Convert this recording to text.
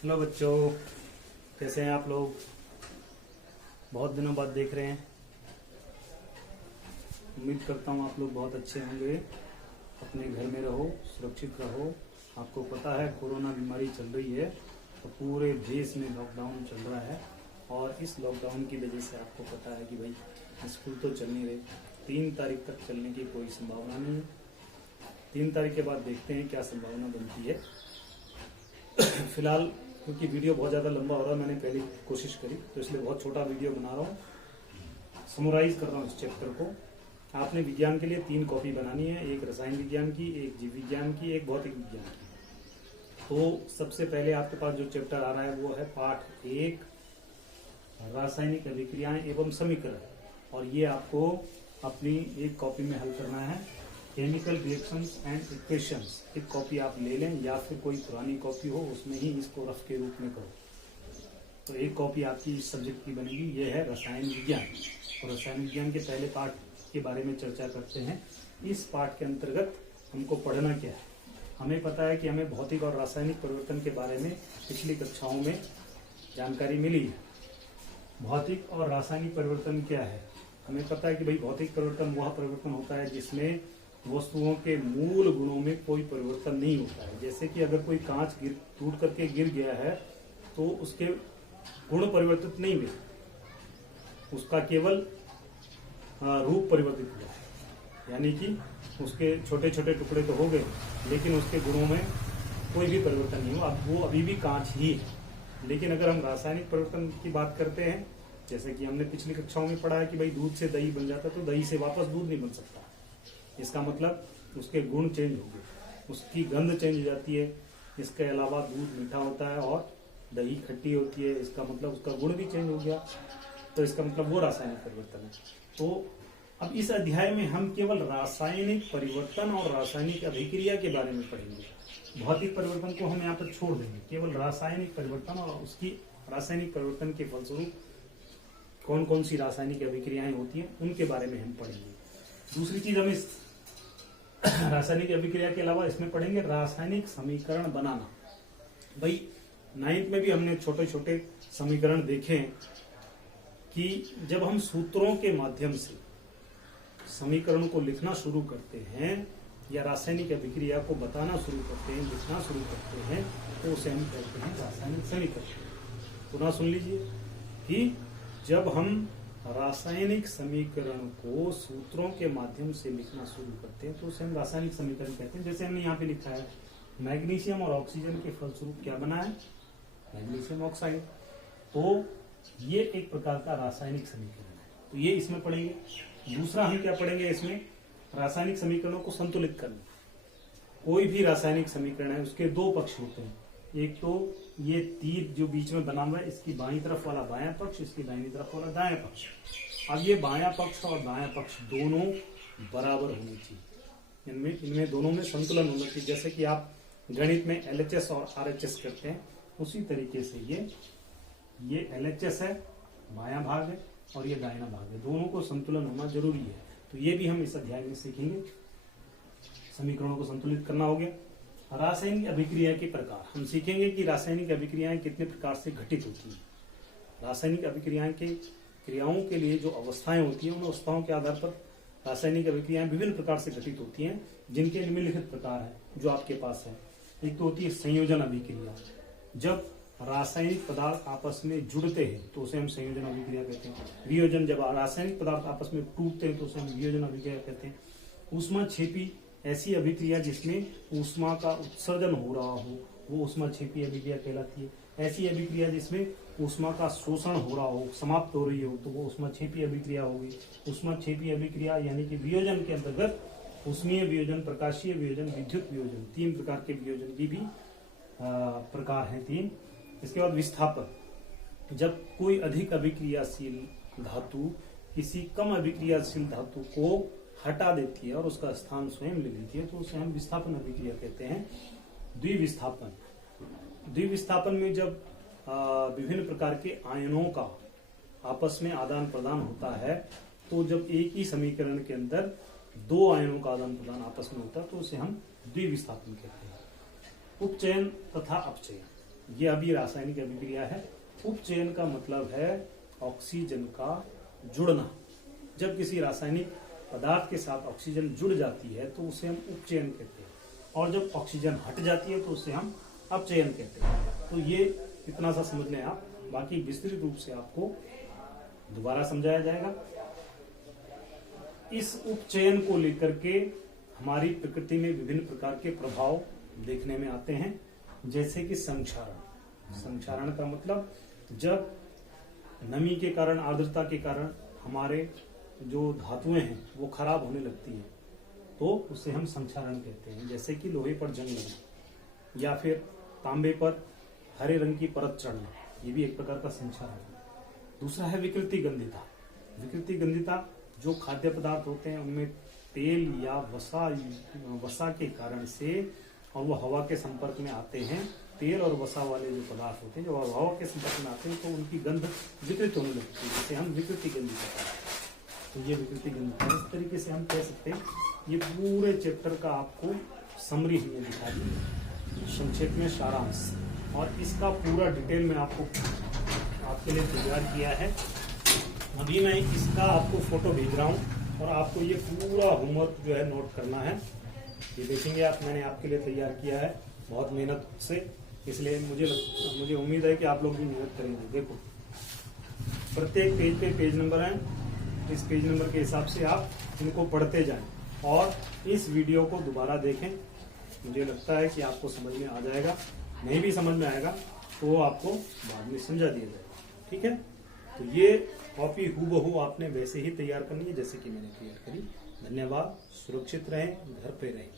Hello बच्चों, कैसे हैं आप लोग। बहुत दिनों बाद देख रहे हैं। उम्मीद करता हूँ आप लोग बहुत अच्छे होंगे। अपने घर में रहो, सुरक्षित रहो। आपको पता है कोरोना बीमारी चल रही है, तो पूरे देश में लॉकडाउन चल रहा है। और इस लॉकडाउन की वजह से आपको पता है कि भाई स्कूल तो चल नहीं रहे। 3 तारीख तक चलने की कोई संभावना नहीं है। 3 तारीख के बाद देखते हैं क्या संभावना बनती है। फिलहाल क्योंकि वीडियो बहुत ज़्यादा लंबा हो रहा है, मैंने पहले कोशिश करी, तो इसलिए बहुत छोटा वीडियो बना रहा हूँ। समराइज कर रहा हूँ इस चैप्टर को। आपने विज्ञान के लिए 3 कॉपी बनानी है, एक रसायन विज्ञान की, एक जीव विज्ञान की, एक भौतिक विज्ञान की। तो सबसे पहले आपके पास जो चैप्टर आ रहा है वो है पाठ 1, रासायनिक अभिक्रियाएं एवं समीकरण। और ये आपको अपनी एक कॉपी में हल करना है। केमिकल रिएक्शंस एंड इक्वेशंस एक कॉपी आप ले लें, या फिर कोई पुरानी कॉपी हो उसमें ही इसको रफ के रूप में करो। तो एक कॉपी आपकी इस सब्जेक्ट की बनेगी। ये है रसायन विज्ञान। और रसायन विज्ञान के पहले पाठ के बारे में चर्चा करते हैं। इस पाठ के अंतर्गत हमको पढ़ना क्या है। हमें पता है कि हमें भौतिक और रासायनिक परिवर्तन के बारे में पिछली कक्षाओं में जानकारी मिली है। भौतिक और रासायनिक परिवर्तन क्या है। हमें पता है कि भाई भौतिक परिवर्तन वह परिवर्तन होता है जिसमें वस्तुओं के मूल गुणों में कोई परिवर्तन नहीं होता है। जैसे कि अगर कोई कांच टूट करके गिर गया है तो उसके गुण परिवर्तित नहीं हुए, उसका केवल रूप परिवर्तित हुआ है। यानी कि उसके छोटे छोटे टुकड़े तो हो गए, लेकिन उसके गुणों में कोई भी परिवर्तन नहीं हुआ। अब वो अभी भी कांच ही है। लेकिन अगर हम रासायनिक परिवर्तन की बात करते हैं, जैसे कि हमने पिछली कक्षाओं में पढ़ा है कि भाई दूध से दही बन जाता है, तो दही से वापस दूध नहीं बन सकता। इसका मतलब उसके गुण चेंज हो गए, उसकी गंध चेंज हो जाती है। इसके अलावा दूध मीठा होता है और दही खट्टी होती है, इसका मतलब उसका गुण भी चेंज हो गया। तो इसका मतलब वो रासायनिक परिवर्तन है। तो अब इस अध्याय में हम केवल रासायनिक परिवर्तन और रासायनिक अभिक्रिया के बारे में पढ़ेंगे। भौतिक परिवर्तन को हम यहाँ पर छोड़ देंगे। केवल रासायनिक परिवर्तन और उसकी रासायनिक परिवर्तन के फलस्वरूप कौन कौन सी रासायनिक अभिक्रियाएं होती हैं उनके बारे में हम पढ़ेंगे। दूसरी चीज हम इस रासायनिक अभिक्रिया के अलावा इसमें पढ़ेंगे रासायनिक समीकरण बनाना। भाई 9th में भी हमने छोटे छोटे समीकरण देखे कि जब हम सूत्रों के माध्यम से समीकरण को लिखना शुरू करते हैं या रासायनिक अभिक्रिया को बताना शुरू करते हैं, लिखना शुरू करते हैं, तो उसे हम कहते हैं रासायनिक समीकरण। पुनः सुन लीजिए कि जब हम रासायनिक समीकरण को सूत्रों के माध्यम से लिखना शुरू करते हैं तो उसे हम रासायनिक समीकरण कहते हैं। जैसे हमने यहाँ पे लिखा है मैग्नीशियम और ऑक्सीजन के फलस्वरूप क्या बना है, मैग्नीशियम ऑक्साइड। तो ये एक प्रकार का रासायनिक समीकरण है, तो ये इसमें पढ़ेंगे। दूसरा हम क्या पढ़ेंगे इसमें, रासायनिक समीकरणों को संतुलित करना। कोई भी रासायनिक समीकरण है उसके 2 पक्ष होते हैं। एक तो ये तीर जो बीच में बना हुआ है, इसकी बाईं तरफ वाला बायां पक्ष, इसकी दाहिनी तरफ वाला दायां पक्ष। अब ये बायां पक्ष और दायां पक्ष दोनों बराबर होने चाहिए। इनमें दोनों में संतुलन होना चाहिए। जैसे कि आप गणित में LHS और RHS करते हैं, उसी तरीके से ये LHS है, बायां भाग है, और ये दाहिना भाग है। दोनों को संतुलन होना जरूरी है। तो ये भी हम इस अध्याय में सीखेंगे। समीकरणों को संतुलित करना हो गया। रासायनिक अभिक्रिया के प्रकार हम सीखेंगे कि रासायनिक अभिक्रियाएं कितने प्रकार से घटित होती हैं। रासायनिक अभिक्रियाएं के क्रियाओं के लिए जो अवस्थाएं होती हैं, उन अवस्थाओं के आधार पर रासायनिक अभिक्रियाएं विभिन्न प्रकार से घटित होती हैं, जिनके निम्नलिखित प्रकार है जो आपके पास है। एक तो होती है संयोजन अभिक्रिया। जब रासायनिक पदार्थ आपस में जुड़ते हैं तो उसे हम संयोजन अभिक्रिया कहते हैं। वियोजन, जब रासायनिक पदार्थ आपस में टूटते हैं तो उसे हम वियोजन अभिक्रिया कहते हैं। ऊष्माक्षेपी ऐसी अभिक्रिया जिसमें ऊष्मा का उत्सर्जन हो रहा हो, वो ऊष्माक्षेपी अभिक्रिया कहलाती है। ऐसी अभिक्रिया जिसमें ऊष्मा का शोषण हो रहा हो, समाप्त हो रही हो, तो वो ऊष्माक्षेपी अभिक्रिया होगी। ऊष्माक्षेपी अभिक्रिया यानी कि वियोजन के अंतर्गत ऊष्मीय वियोजन, प्रकाशीय वियोजन, विद्युत वियोजन, 3 प्रकार के वियोजन की भी प्रकार हैं 3। इसके बाद विस्थापन। जब कोई अधिक अभिक्रियाशील धातु किसी कम अभिक्रियाशील धातु को हटा देती है और उसका स्थान स्वयं ले लेती है, तो उसे हम विस्थापन अभिक्रिया कहते हैं। द्विविस्थापन। द्विविस्थापन में जब विभिन्न प्रकार के आयनों का आपस में आदान प्रदान होता है, तो जब एक ही समीकरण के अंदर 2 आयनों का आदान प्रदान आपस में होता है, तो उसे हम द्विविस्थापन कहते हैं। उपचयन तथा अपचयन। ये अभी रासायनिक अभिक्रिया है। उपचयन का मतलब है ऑक्सीजन का जुड़ना। जब किसी रासायनिक पदार्थ के साथ ऑक्सीजन जुड़ जाती है तो उसे हम उपचयन कहते हैं, और जब ऑक्सीजन हट जाती है तो उसे हम अपचयन कहते हैं। तो ये इतना सा समझ लें आप, बाकी विस्तृत रूप से आपको दोबारा समझाया जाएगा। इस उपचयन को लेकर के हमारी प्रकृति में विभिन्न प्रकार के प्रभाव देखने में आते हैं, जैसे कि संक्षारण। संक्षारण का मतलब जब नमी के कारण, आर्द्रता के कारण हमारे जो धातुएं हैं वो खराब होने लगती हैं तो उसे हम संक्षारण कहते हैं। जैसे कि लोहे पर जंग लगना या फिर तांबे पर हरे रंग की परत चढ़ना, ये भी एक प्रकार का संक्षारण है। दूसरा है विकृति गंधिता। विकृति गंधिता जो खाद्य पदार्थ होते हैं उनमें तेल या वसा के कारण से, और वो हवा के संपर्क में आते हैं, तेल और वसा वाले जो पदार्थ होते हैं जो हवा के संपर्क में आते हैं तो उनकी गंध विकृत होने लगती है, जिसे हम विकृति गंधिता कहते हैं। तो ये विकृति गंधिता है। इस तरीके से हम कह सकते हैं ये पूरे चैप्टर का आपको समरी हमने दिखा दी, संक्षेप में सारांश, और इसका पूरा डिटेल में आपके लिए तैयार किया है। अभी मैं इसका आपको फोटो भेज रहा हूँ और आपको ये पूरा होमवर्क जो है नोट करना है। ये देखेंगे आप, मैंने आपके लिए तैयार किया है बहुत मेहनत से, इसलिए मुझे उम्मीद है कि आप लोग भी मेहनत करेंगे। देखो प्रत्येक पेज पे पेज नंबर है, इस पेज नंबर के हिसाब से आप इनको पढ़ते जाएं और इस वीडियो को दोबारा देखें। मुझे लगता है कि आपको समझ में आ जाएगा। नहीं भी समझ में आएगा तो आपको बाद में समझा दिया जाएगा। ठीक है, तो ये कॉपी हूबहू आपने वैसे ही तैयार करनी है जैसे कि मैंने तैयार करी। धन्यवाद। सुरक्षित रहें, घर पे रहें।